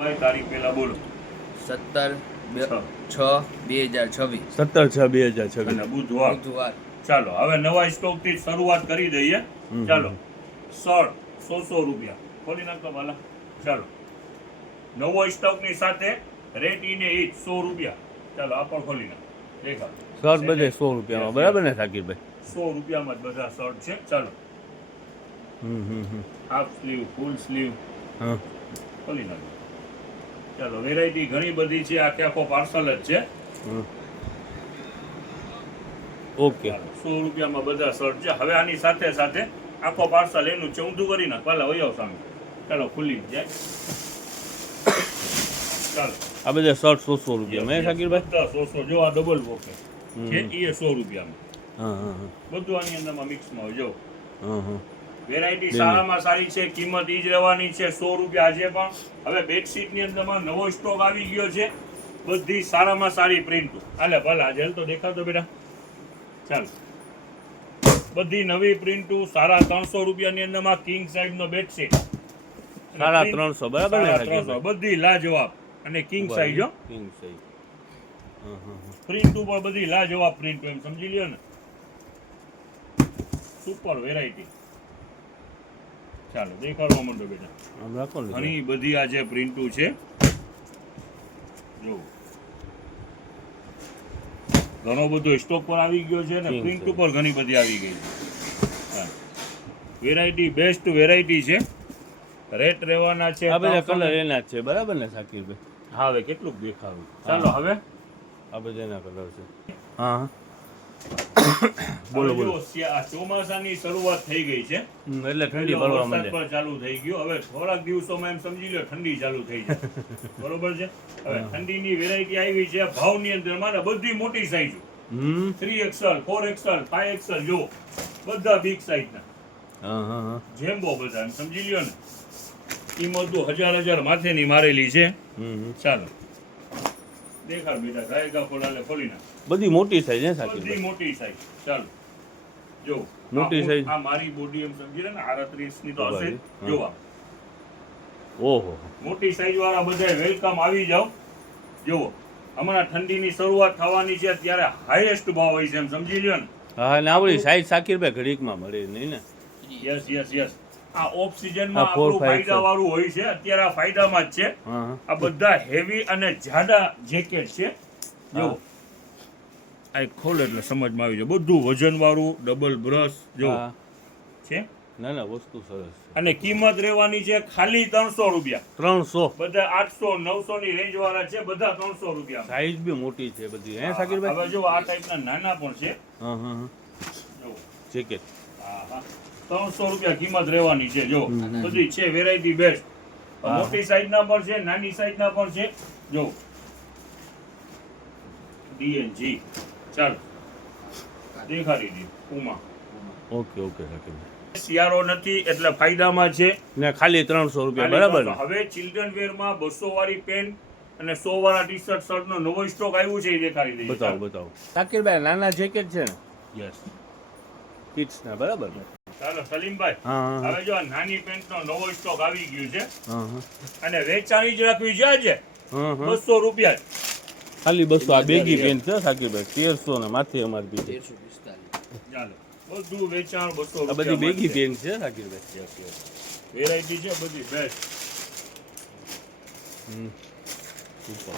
ભાઈ તારીખ પહેલા બોલો. 17/6/2026 17/6/2026 અને બુધવાર. ચાલો હવે નવા સ્ટોક થી શરૂઆત કરી દઈએ. ચાલો શર્ટ 100 રૂપિયા ખોલી નાખો વાલા. ચાલો નવો સ્ટોક ની સાથે રેટ ઇને ઈચ 100 રૂપિયા. ચાલો આ પણ ખોલી નાખો. દેખાડો શર્ટ બધે 100 રૂપિયામાં બરાબર ને સાકીરભાઈ? 100 રૂપિયામાં જ બધા શર્ટ છે. ચાલો હાફ સ્લીવ ફૂલ સ્લીવ હા ખોલી નાખો. ચાલો વેરાયટી ઘણી બધી છે. આખો પાર્સલ જ છે. ઓકે 100 રૂપિયામાં બધા શર્ટ છે. હવે આની સાથે સાથે આખો પાર્સલ એનું છે ઊંધું કરી નાખ. પાલા વયો સામે. ચાલો ખુલી જાય. ચાલો આ બધા શર્ટ 100 રૂપિયામાં હે સાકીરભાઈ? 100 જો આ ડબલ પોકેટ છે એ 100 રૂપિયામાં. હા હા હા બધું આની અંદરમાં મિક્સમાં હોય. જો હા હા વેરાયટી સારામાં સારી છે. કિંમત ઈ જ રહેવાની છે 100 રૂપિયા. આજે પણ હવે બેડશીટ ની અંદરમાં નવો સ્ટોક આવી ગયો છે. બધી સારામાં સારી પ્રિન્ટ. હાલે ભલે આજે તો દેખાતો બેટા. ચાલો બધી નવી પ્રિન્ટુ સારા 300 રૂપિયાની અંદરમાં કિંગ સાઇઝ નો બેડશીટ. સાડા 300 બરાબર ને સાકીરભાઈ? બધી લાજવાબ અને કિંગ સાઇઝ હો. King size. હા હા પ્રિન્ટ ઉપર બધી લાજવાબ પ્રિન્ટ એમ સમજી લ્યો ને. Super variety. ચાલો દેખાડવા માંડો બેટા. આમ રાખો ને. ઘણી બધી આ જે પ્રિન્ટુ છે જો ઘણો બધો સ્ટોક પર આવી ગયો છે ને પ્રિન્ટ ઉપર ઘણી બધી આવી ગઈ છે. વેરાયટી બેસ્ટ વેરાયટી છે. રેટ રહેવાના છે. આ બધા કલર એના જ છે બરાબર ને સાકીરભાઈ? હા હવે કેટલું દેખાવું. ચાલો હવે આ બધા એના કલર છે. હા હા બોલો બોલો. આ ચોમાસાની શરૂઆત થઈ ગઈ છે એટલે ઠંડી પડવા માંડે. પણ ચાલુ થઈ ગયો. હવે થોડાક દિવસોમાં એમ સમજી લો ઠંડી ચાલુ થઈ જાય. બરોબર છે. હવે ઠંડીની વેરાયટી આવી છે. ભાવની અંદર મારે બધી મોટી સાઈઝ 3XL 4XL 5XL જો બધા બિગ સાઈઝના. હા હા હા જેમ્બો બધા એમ સમજી લ્યો ને. કિંમત તો હજાર માથેની મારેલી છે. ચાલો દેખાડ બેટા. ગાયકા ખોલાલે ખોલી નાખ. બધી મોટી સાઈઝ હે બધી સાકીરભાઈ? મોટી સાઈઝ. ચાલો જો મોટી size. આ મારી બોડી એમ સમજી લે ને 38 ની તો હશે જ. જોવા ઓહો મોટી સાઈઝ વાળા બધા વેલકમ આવી જાવ. જુઓ હમણાં ઠંડીની શરૂઆત થવાની છે ત્યારે હાઈએસ્ટ ભાવ હોય છે એમ સમજી લ્યો ને. હા અને આપણી સાઈઝ સાકીરભાઈ ઘડીકમાં મળે નહીં ને? યસ આ ઓફ સીઝનમાં આ 4, આપણું 5 ફાયદા વાળું હોય છે. અત્યારે આ ફાયદામાં જ છે. હા હા આ બધા હેવી અને જાડા જેકેટ છે. જો આ એક ખોલે એટલે સમજમાં આવી જાય. બધું વજન વાળું ડબલ બ્રશ જો હા. છે. ના ના વસ્તુ સરસ છે. અને કિંમત રહેવાની છે ખાલી 300 રૂપિયા. 300 બધા 800 900 ની રેન્જ વાળા છે. બધા 300 રૂપિયા. સાઈઝ બી મોટી છે બધી હે સાકીરભાઈ? હવે જો આ ટાઈપના નાના પણ છે. હા હા હા જો જેકેટ. હા 300 રૂપિયા કિંમત રહેવાની છે. જો બધી છે વેરાયટી બેસ્ટ. મોટી સાઈઝ ના પણ છે, નાની સાઈઝ ના પણ છે. જો ડીએનજી. ચાલો દેખાડી દી. Puma okay okay સાકીરભાઈ. શિયાળો નથી એટલે ફાયદામાં છે. ને ખાલી 300 રૂપિયા બરાબર ને? હવે ચિલ્ડ્રન વેર માં 200 વાળી પેન્ટ અને 100 વાળા ટી શર્ટ શર્ટ નો નવો સ્ટોક આવ્યું છે એ દેખાડી દઈએ. બતાવો સાકીરભાઈ નાના જેકેટ છે ને યસ. કિડ્સ ના બરાબર ને? ચાલો સલીમભાઈ હા હા હવે જો આ નાની પેન્ટ નો નવો સ્ટોક આવી ગયું છે હા હા અને વેચાણી જ રાખવી છે આજે હા હા 200 રૂપિયા જ. ખાલી 200 આ બેગી પેન્ટ છે સાકીરભાઈ 1300 ને માથે અમારી બીજે 1345 ચાલો બધું વેચાણ 200 આ બધી રૂપિયા બેગી પેન્ટ છે સાકીરભાઈ. યસ વેરાયટી છે બધી બેસ્ટ.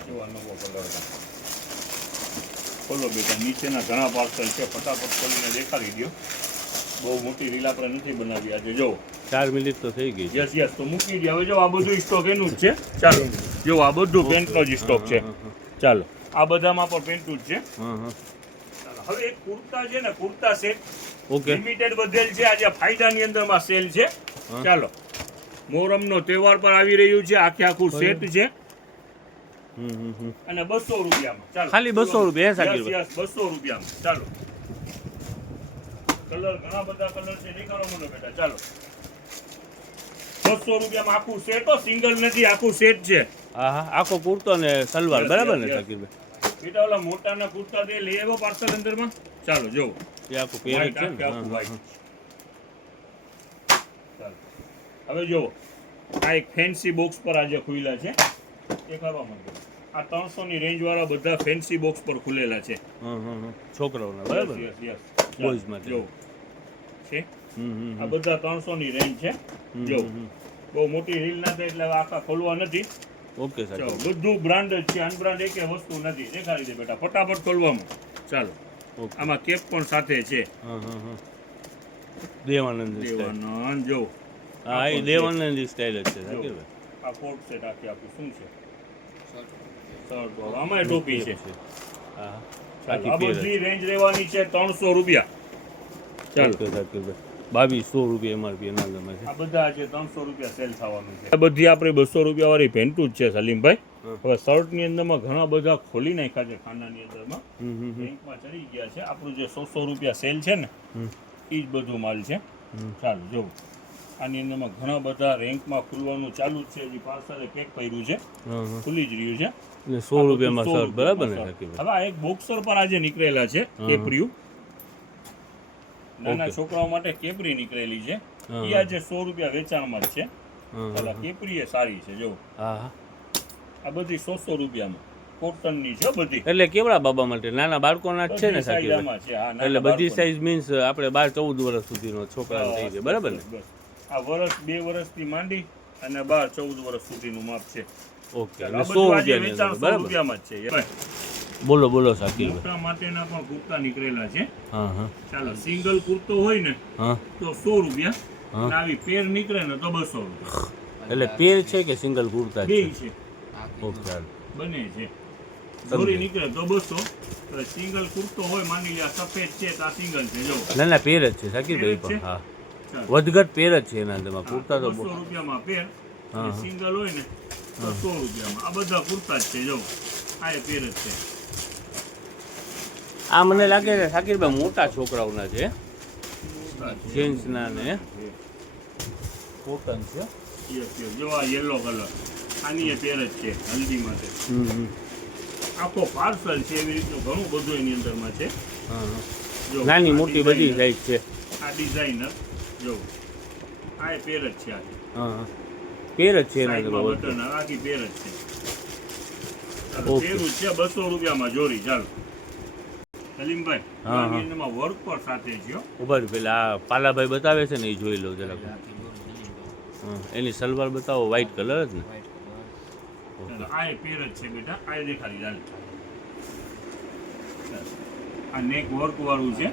જોવા નવો કલર ખોલો બેટા. નીચેના ઘણા પાર્સલ છે. ફટાફટ ખોલીને દેખાડી દો. બહુ મોટી રીલ આપણે નથી બનાવી આજે. જો 4 મિનિટ તો થઈ ગઈ છે. યસ તો મૂકી દે. હવે જો આ બધું સ્ટોક એનું જ છે. ચાલો જો આ બધું પેન્ટનો જ સ્ટોક છે. ચાલો આ બધામાં પણ પેન્ટનું જ છે. હા હા ચાલો હવે એક કુર્તા છે ને kurta set okay limited Baghel છે. આજે ફાયદાની અંદરમાં સેલ છે. ચાલો મોહરમનો તહેવાર પર આવી રહ્યું છે. આખું સેટ છે અને 200 રૂપિયામાં. ચાલો ખાલી 200 રૂપિયા સાકીરભાઈ? યસ 200 રૂપિયામાં. ચાલો કલર ઘણા બધા કલર છે. દેખાડો મને બેટા. ચાલો 200 રૂપિયામાં આખું સેટ હો. સિંગલ નથી આખું સેટ છે. હા હા આખો કુર્તો ને સલવાર બરાબર ને સાકીરભાઈ? બેટા ઓલા મોટાના કુર્તા દે લઈ આવ્યો પાર્સલ અંદરમાં. ચાલો જો એ આખું પેરેટ છે ને? આખું white. ચાલો હવે જો આ એક ફેન્સી બોક્સ પર આજે ખુલ્લા છે. દેખાડવા માંગે આ 300 ની રેન્જ વાળા બધા ફેન્સી બોક્સ પર ખુલેલા છે. છોકરાઓના બરાબર Yes, yes. Boys માટે. જો છે આ બધા 300 ની રેન્જ છે. જો બહુ મોટી રીલ ના થાય એટલે હવે આખા ખોલવા નથી. ઓકે જો સાહેબ બધું બ્રાન્ડેડ છે, અનબ્રાન્ડ એકે વસ્તુ નથી. દેખાડી દે બેટા ફટાફટ ખોલવામાં. ચાલો ઓકે આમાં કેપ પણ સાથે છે. દેવાનંદ સ્ટાઇલ દેવાનંદ જો હા એ દેવાનંદ સ્ટાઇલ જ છે સાકીરભાઈ આ કોટ સેટ આખી આપું શું છે શર્ટ વાળો. આમાંય ટોપી છે. હા ચાલો, આ આખી પેર બધી રેન્જ રહેવાની છે 300 રૂપિયા. ચાલો ઓકે સાકીરભાઈ 2200 રૂપિયા એમઆરપી એના અંદર છે આ બધા આજે 300 રૂપિયા સેલ થવાનું છે. આ બધી આપણે 200 રૂપિયા વાળી પેન્ટુ જ છે સલીમભાઈ. હવે શર્ટ ની અંદરમાં ઘણા બધા ખોલી નાખ્યા છે ખાનાની અંદરમાં. બેંકમાં ચડી ગયા છે. આપણું જે 100 રૂપિયા સેલ છે ને એ જ બધું માલ છે. ચાલો જો આની અંદરમાં ઘણા બધા રેન્કમાં ખુલવાનું ચાલુ જ છે. હજી પાર્સલે પેક કર્યું છે, ખુલી જ રહ્યું છે. ને 100 રૂપિયામાં 100 શર્ટ બરાબર ને રૂપિયામાં સાકીરભાઈ હવે આ એક બોક્સર પર આજે નીકળેલા છે કેપરીયું. નાના છોકરાઓ માટે કેપરી નીકળેલી છે. એ આજે 100 રૂપિયા વેચાણમાં જ છે. ચાલો કેપરી એ સારી છે જો હા આ બધી 100 રૂપિયામાં કોટનની છે બધી. એટલે કેવડા બાબા માટે નાના બાળકોના જ છે ને બધી size સાકીરભાઈ આમાં છે. હા, નાના એટલે બધી બાળકોની. સાઈઝ મીન્સ આપણે 12-14 વર્ષ સુધીનો છોકરાને થઈ જાય બરાબર ને બસ. આ વર્ષ 2 વર્ષથી માંડી અને 12-14 વર્ષ સુધીનું માપ છે. ઓકે ચાલો, એટલે આ 100 બધું આજે રૂપિયાની વેચાણ અંદર 100 બરાબર રૂપિયામાં જ છે. બોલો બોલો સાકીરભાઈ મોટા માટેના પણ કુર્તા નીકળેલા છે. હા ચાલો સિંગલ કુર્તો હોય ને હા તો 100 રૂપિયા અને આવી પેર નીકળે ને તો 200 રૂપિયા. એટલે પેર છે કે સિંગલ કુર્તા બે છે છે, ઓકે ચાલો બને છે. દોરી નીકળે તો 200. હવે સિંગલ કુર્તો હોય માની લે આ સફેદ છે તો આ સિંગલ છે જો. ના ના પેર જ છે સાકીરભાઈ પેર જ છે? પણ હા ચાલો. વધઘટ પેર જ છે એના અંદરમાં કુર્તા તો 200 રૂપિયામાં પેર હા, હા. સિંગલ હોય ને તો 100 રૂપિયામાં. આ બધા કુર્તા જ છે જો. આ એ પેર જ છે. આ મને લાગે છે સાકીરભાઈ મોટા છોકરાઓના છે જેન્ટ્સના ને કોટન છે Yes, yes. જો આ યલો કલર આની એ પેર જ છે હલ્દી માટે. આખો પાર્સલ છે એવી રીતનું ઘણું બધું એની અંદરમાં છે. જો નાની આ મોટી બધી designer, સાઈઝ છે આ ડિઝાઇનર જો આ એ પેર જ છે. આ પેર જ છે એના સાઈડમાં અંદરમાં બટન આખી પેર જ છે. ચાલો, Okay. પેરું જ છે 200 રૂપિયામાં જોડી. ચાલો સલીમભાઈ હા, હા. આની અંદરમાં વર્ક પર સાથે છે હો. ઉભા પેલા આ પાલાભાઈ બતાવે છે ને એ જોઈ લો જરાક એની સલવાર બતાવો વ્હાઈટ કલર જ ને ચાલો, આ એ પેર જ છે બેટા. આ એ દેખાડી ચાલ. આ નેક વર્ક વાળું છે.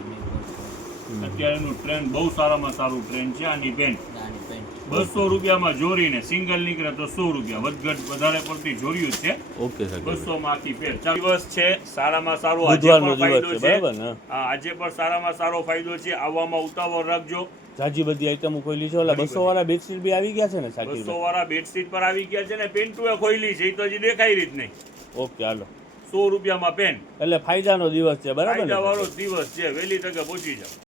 અત્યારેનું ટ્રેન્ડ બહુ સારામાં સારું ટ્રેન્ડ છે. આની પેન્ટ 200 રૂપિયામાં જોરીને સિંગલ નીકળે તો 100 રૂપિયા. વધઘટ વધારે પડતી જોર્યું જ છે. ઓકે સર 200 માં આખી પેર. દિવસ છે સારામાં સારો આજે બુધવારનો પણ દિવસ ફાયદો છે બરાબર ને હા, આજે પણ સારામાં સારો ફાયદો છે. આવવામાં ઉતાવળ રાખજો. જાજી બધી આઈટમો ખોલી છે ઓલા 200 વાળા બેડશીટ બી આવી ગયા છે ને 200 સાકીરભાઈ વાળા બેડશીટ પર આવી ગયા છે ને પેન્ટુએ ખોઈલી છે. એ તો હજી દેખાઈ રહી જ નહીં. ઓકે હાલો 100 રૂપિયામાં પેન્ટ. એટલે ફાયદાનો દિવસ છે બરાબર ફાયદા ને વાળો દિવસ છે. વહેલી તકે પહોંચી જાઓ.